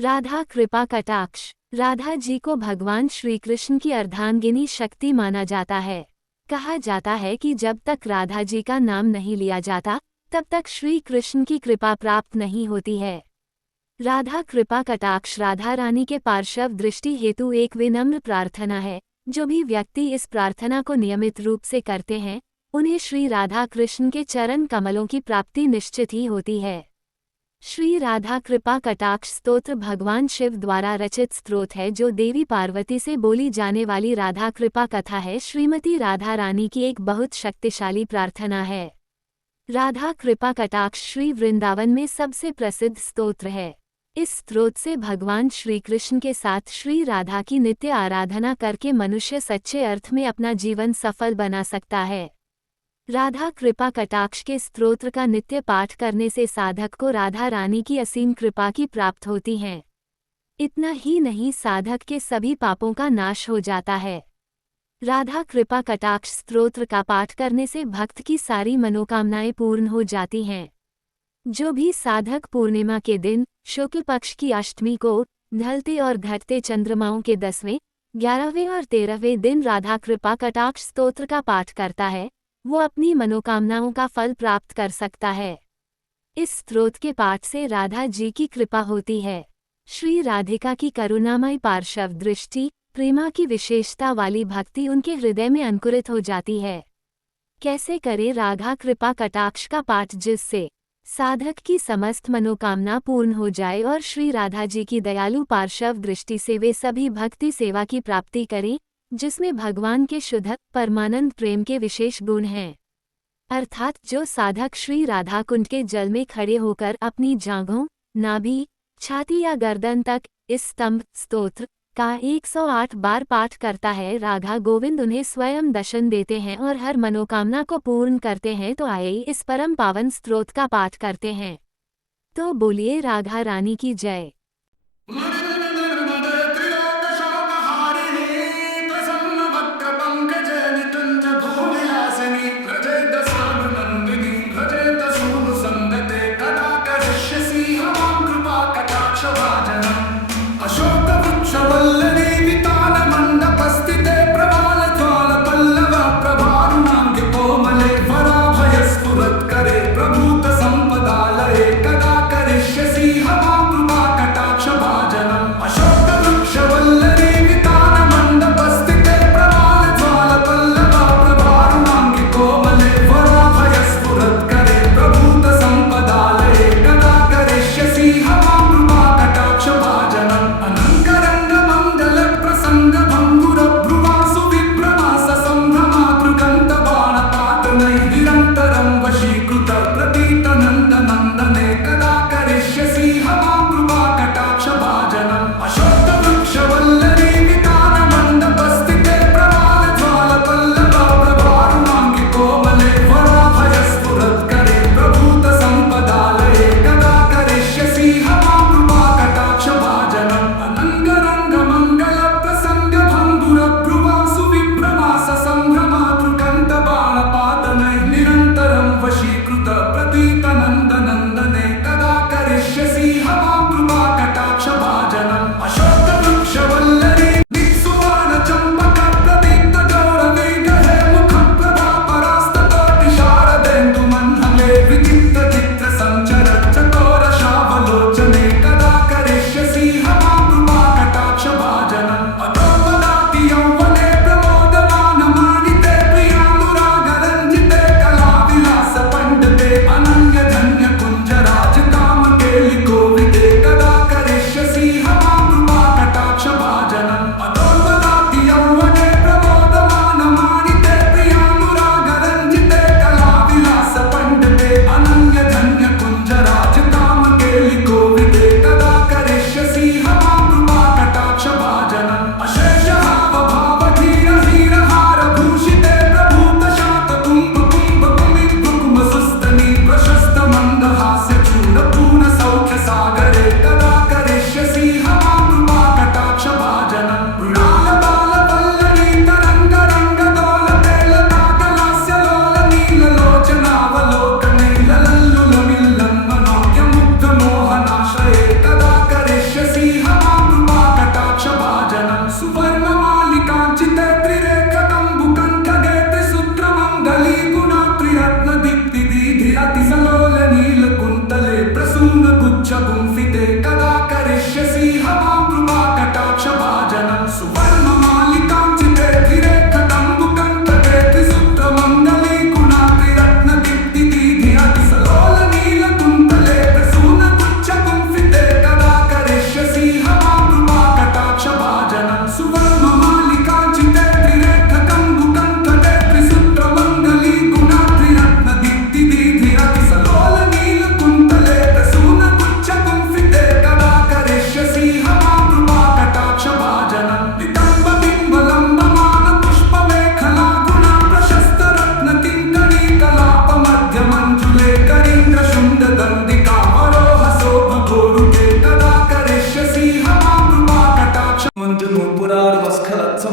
राधा कृपा कटाक्ष। राधा जी को भगवान श्री कृष्ण की अर्धांगिनी शक्ति माना जाता है। कहा जाता है कि जब तक राधा जी का नाम नहीं लिया जाता तब तक श्री कृष्ण की कृपा प्राप्त नहीं होती है। राधा कृपा कटाक्ष राधा रानी के पार्श्व दृष्टि हेतु एक विनम्र प्रार्थना है। जो भी व्यक्ति इस प्रार्थना को नियमित रूप से करते हैं उन्हें श्री राधा कृष्ण के चरण कमलों की प्राप्ति निश्चित ही होती है। श्री राधा कृपा कटाक्ष स्तोत्र भगवान शिव द्वारा रचित स्तोत्र है जो देवी पार्वती से बोली जाने वाली राधा कृपा कथा है। श्रीमती राधा रानी की एक बहुत शक्तिशाली प्रार्थना है। राधा कृपा कटाक्ष श्री वृंदावन में सबसे प्रसिद्ध स्तोत्र है। इस स्तोत्र से भगवान श्री कृष्ण के साथ श्री राधा की नित्य आराधना करके मनुष्य सच्चे अर्थ में अपना जीवन सफल बना सकता है। राधा कृपा कटाक्ष के स्तोत्र का नित्य पाठ करने से साधक को राधा रानी की असीम कृपा की प्राप्त होती है। इतना ही नहीं, साधक के सभी पापों का नाश हो जाता है। राधा कृपा कटाक्ष स्तोत्र का पाठ करने से भक्त की सारी मनोकामनाएं पूर्ण हो जाती हैं। जो भी साधक पूर्णिमा के दिन, शुक्ल पक्ष की अष्टमी को, ढलते और घटते चंद्रमाओं के 10वें, 11वें और 13वें दिन राधा कृपा कटाक्ष स्तोत्र का पाठ करता है वो अपनी मनोकामनाओं का फल प्राप्त कर सकता है। इस स्तोत्र के पाठ से राधा जी की कृपा होती है। श्री राधिका की करुणामय पार्श्व दृष्टि, प्रेमा की विशेषता वाली भक्ति उनके हृदय में अंकुरित हो जाती है। कैसे करें राधा कृपा कटाक्ष का पाठ जिससे साधक की समस्त मनोकामना पूर्ण हो जाए और श्री राधा जी की दयालु पार्श्व दृष्टि से वे सभी भक्ति सेवा की प्राप्ति करें जिसमें भगवान के शुद्ध परमानंद प्रेम के विशेष गुण हैं। अर्थात जो साधक श्री राधा कुंड के जल में खड़े होकर अपनी जांघों, नाभि, छाती या गर्दन तक इस स्तंभ स्तोत्र का 108 बार पाठ करता है, राधा गोविंद उन्हें स्वयं दर्शन देते हैं और हर मनोकामना को पूर्ण करते हैं। तो आइए इस परम पावन स्तोत्र का पाठ करते हैं। तो बोलिए राधा रानी की जय। कदा करिष्यसि हमां कृपा कटाक्ष भाजनम्।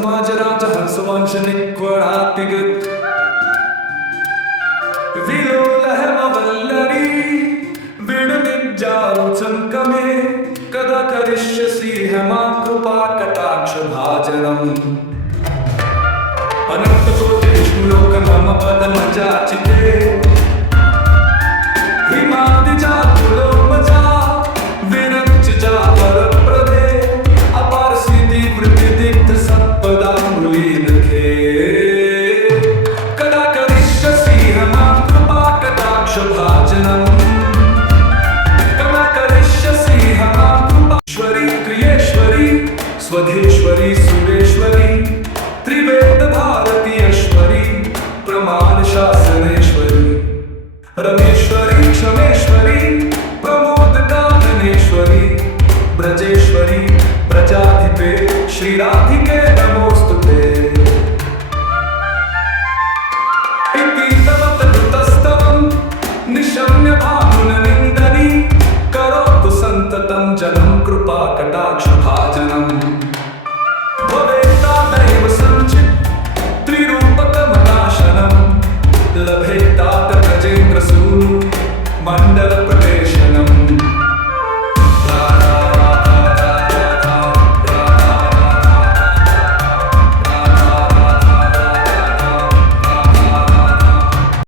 समाजराज हंसवंश निक्वणातिगत विलोलहमवल्लरी विडनिज्जारुचङ्कमे कदा करिष्यसि हेमा कृपा कटाक्ष भाजनम् अनन्तकोटि विष्णुलोक मम पदमजाचिते हिमादिजातुलो मजा विरञ्चिजा वरप्रदे अपार सिद्धि वृत्तिदिग्ध सत्पदामृलीनखे कदा करिष्यसि हेमा कृपा कटाक्ष भाजनम् कदा करिष्यसि हेमा कृपा ईश्वरी क्रियेश्वरी स्वधेश्वरी सुरेश्वरी त्रिवेद भारतीयश्वरी प्रमाण शासनेश्वरी रमेश्वरी क्षमेश्वरी प्रमोद काननेश्वरी ब्रजेश्वरी प्रजाधिपे श्रीराधिके